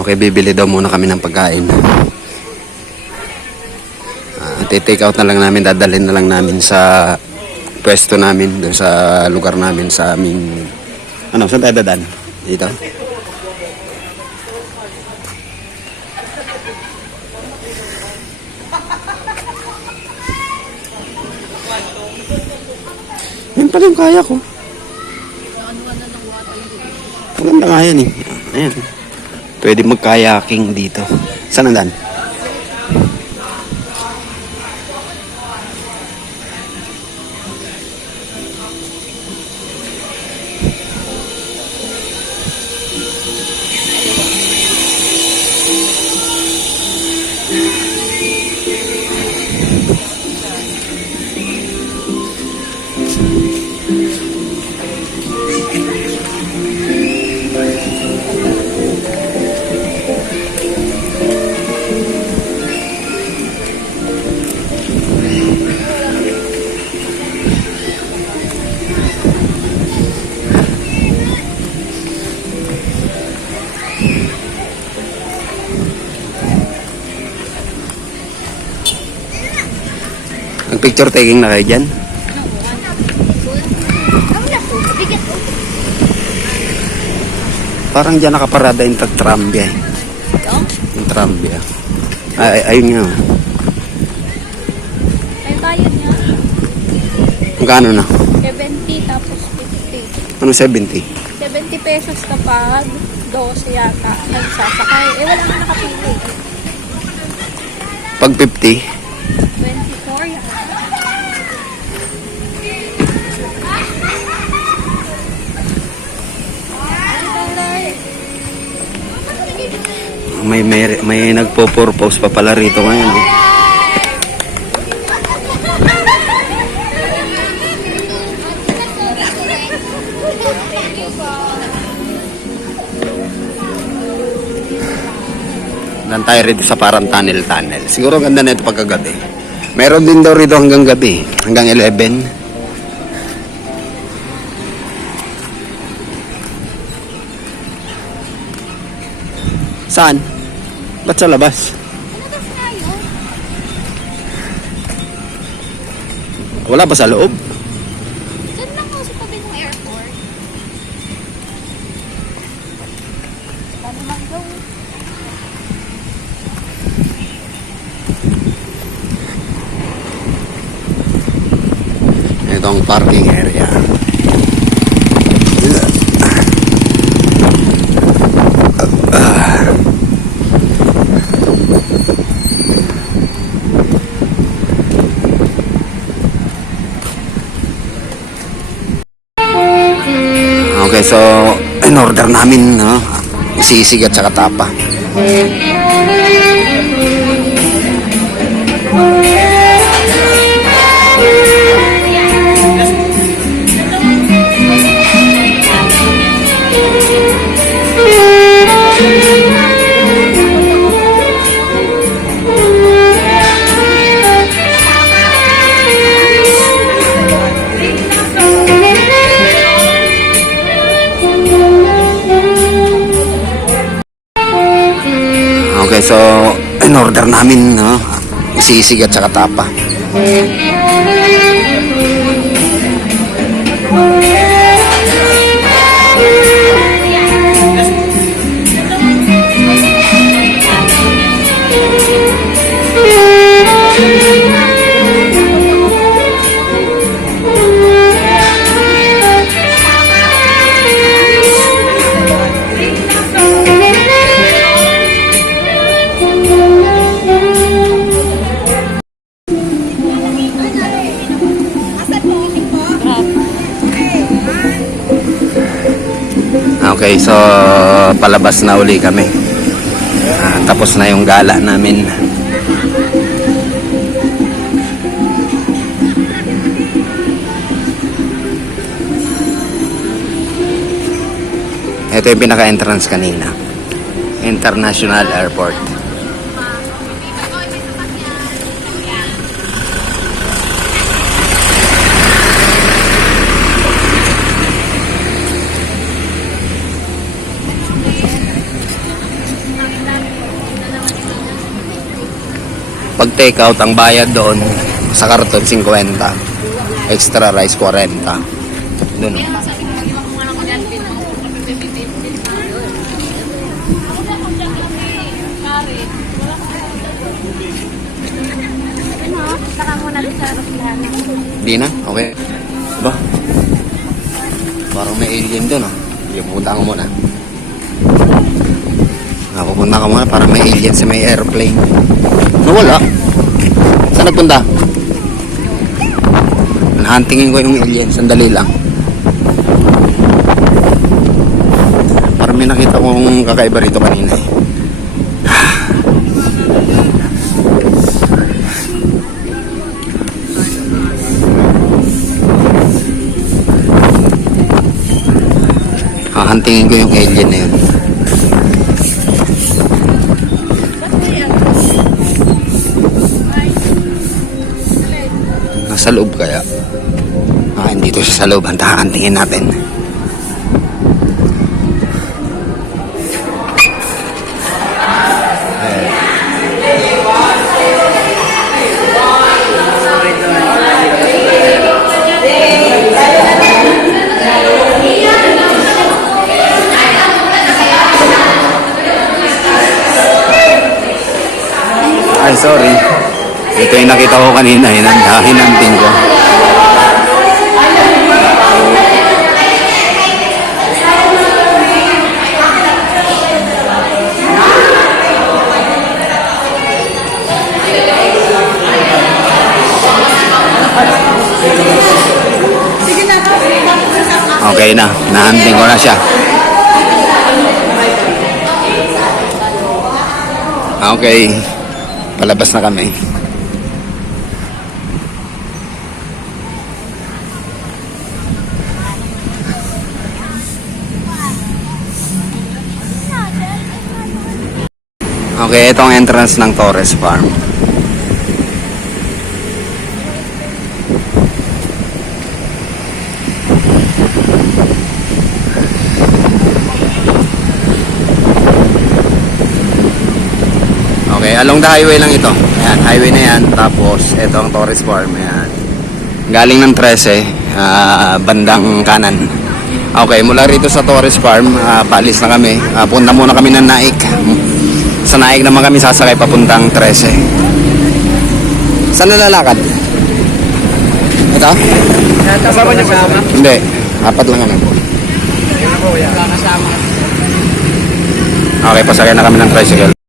Okay, bibili daw muna kami ng pagkain. Take out na lang namin, dadalhin na lang namin sa pwesto namin, doon sa lugar namin, sa aming... Ano, saan tayo dadaan? Dito? Yan pala yung kaya ko. Maganda nga yan eh. Ayan. Pwede mag-kayaking dito. Saan ang daan? Picture taking na kayo dyan? Parang dyan nakaparada yung trambia eh. Yung trambia. Ayun nga. Ay, bayad niya. Magkano na? 70 tapos 50. Ano 70? 70 pesos kapag 12 yata nagsasakay. Eh, wala nga nakapili. Pag 50? 24 yata. May nagpo-purpose pa pala rito ngayon. Dan tayo rito sa parang tunnel. Siguro ganda na ito pagkagabi. Meron din daw rito hanggang gabi. Hanggang 11. Saan? Ba't sa labas? Wala ba sa loob? Diyan lang ako sa tabi ng airport. Paano lang daw? Ito ang parking area. Okay, so in order namin, no? Sisig at saka tapa. Okay, so in order namin, no? Sisig at saka tapa. Okay, so palabas na uli kami. Tapos na yung gala namin. Ito yung pinaka-entrance kanina. International Airport. Pag take out, ang bayad doon sa karton 50. Extra rice 40. Doon. Saka muna doon sa Rosihan. Di na? Okay. Ba? Parang may alien doon, ah. Yung pupunta ka muna. Pupunta ka muna, parang may alien sa may airplane. Nawala. Saan nagpunta? Huntingin ko yung alien. Sandali lang. Parang may nakita kong kakaiba rito kanina eh. Hahantingin ko yung alien na yun. Nasa loob kaya? Hindi to siya sa loob. Hahantingin natin. Ay, sorry. Ito yung nakita ko kanina. Hinanting ko. Okay na. Nahanting ko na siya. Okay. Palabas na kami. Okay, ito ang entrance ng Torres Farm. Okay, along the highway lang ito. Ayan, highway na yan. Tapos, ito ang Torres Farm. Ayan. Galing ng 13, bandang kanan. Okay, mula rito sa Torres Farm, paalis na kami. Punta muna kami ng Naik. Sa Naik naman kami sasakay papuntang 13. Saan nalalakad? Ito? Kasama niyo kasama? Hindi, apat lang kami. Kasama. Okay, pasakay na kami ng tricycle.